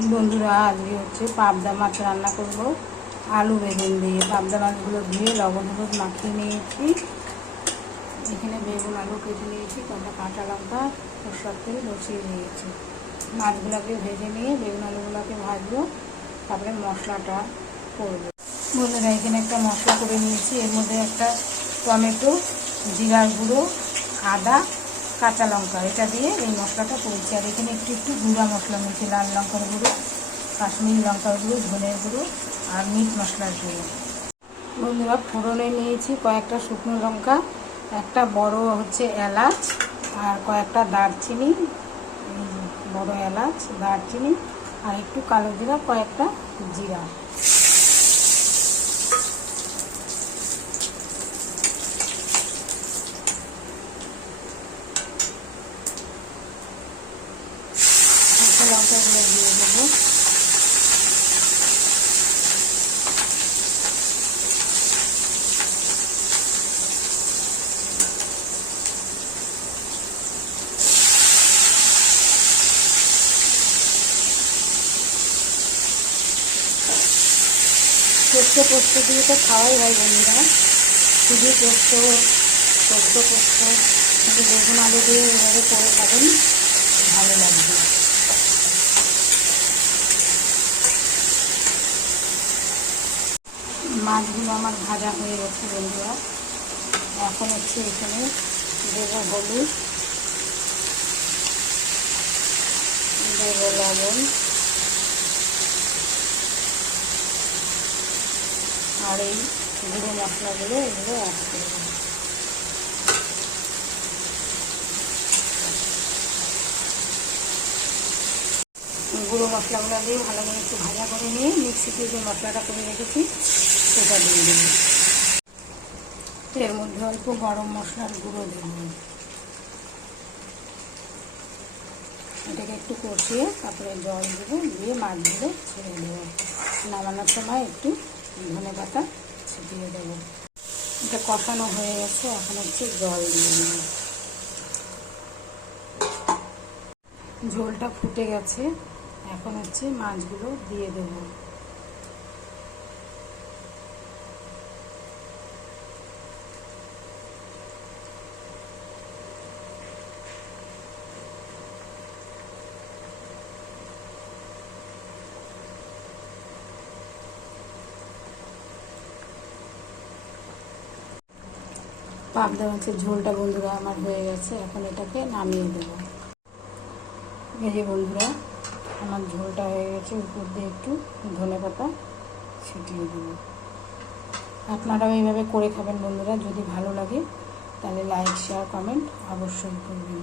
বন্ধুরা, আজকে হচ্ছে পাবদা মাছ রান্না করব আলু বেগুন দিয়ে। পাবদা মাছগুলো ধুয়ে লবণ হলুদ মাখিয়ে নিয়েছি। এখানে বেগুন আলু কেটে নিয়েছি, কটা কাঁচা লঙ্কা সরষের তেল বসিয়ে দিয়েছি। মাছগুলোকে ভেজে নিয়ে বেগুন আলুগুলোকে ভাজবো, তারপরে মশলাটা করবো। বন্ধুরা, এখানে একটা মশলা করে নিয়েছি। এর মধ্যে একটা টমেটো, জিরার গুঁড়ো, আদা, কাঁচা লঙ্কা, এটা দিয়ে এই মশলাটা করছি। আর এখানে একটু একটু গুঁড়া মশলা নিয়েছি, লাল লঙ্কার গুঁড়ো, কাশ্মীরি লঙ্কার গুঁড়ো, ধনের গুঁড়ো আর মিট মশলার গুঁড়ো। বন্ধুরা, ফোড়নে নিয়েছি কয়েকটা শুকনো লঙ্কা, একটা বড় হচ্ছে এলাচ আর কয়েকটা দারচিনি, বড় এলাচ, দারচিনি আর একটু কালো জিরা, কয়েকটা জিরা। লঙ্কাগুলো দিয়ে দেবো। পোস্ত দিয়ে তো খাওয়াই হয় বন্ধুরা, শুধু পোস্ত কিন্তু বেগুন আলু দিয়ে এভাবে করে খাবেন, ভালো লাগবে। মাছগুলো আমার ভাজা হয়ে গেছে বন্ধুরা। এখন হচ্ছে এখানে দেবো হলুদ, দেবো লবণ আর এই গুঁড়ো মশলাগুলো এগুলো অ্যাড করবো। গুঁড়ো মশলাগুলো দিয়ে ভালো করে একটু ভাজা করে নিয়ে মিক্সিতে যে মশলাটা করে রেখেছি সেটা দিয়ে দেবো। এর মধ্যে অল্প গরম মশলার গুঁড়ো দেব। এটাকে একটু কষিয়ে তারপরে জল দেবো, দিয়ে মাছগুলো ছেড়ে দেবো। নামানোর সময় একটু ধনেপাতা ছিটিয়ে দেবো। এটা কষানো হয়ে গেছে, এখন হচ্ছে জল দিয়ে দেবো। ঝোলটা ফুটে গেছে, এখন হচ্ছে মাছগুলো দিয়ে দেবো। পাবদা মাছের ঝোলটা বন্ধুরা আমার হয়ে গেছে, এখন এটাকে নামিয়ে দেবো। এই যে বন্ধুরা, আমার ঝোলটা হয়ে গেছে, উপর দিয়ে একটু ধনেপাতা ছিটিয়ে দেবো। আপনারাও এইভাবে করে খাবেন বন্ধুরা। যদি ভালো লাগে তাহলে লাইক শেয়ার কমেন্ট অবশ্যই করবেন।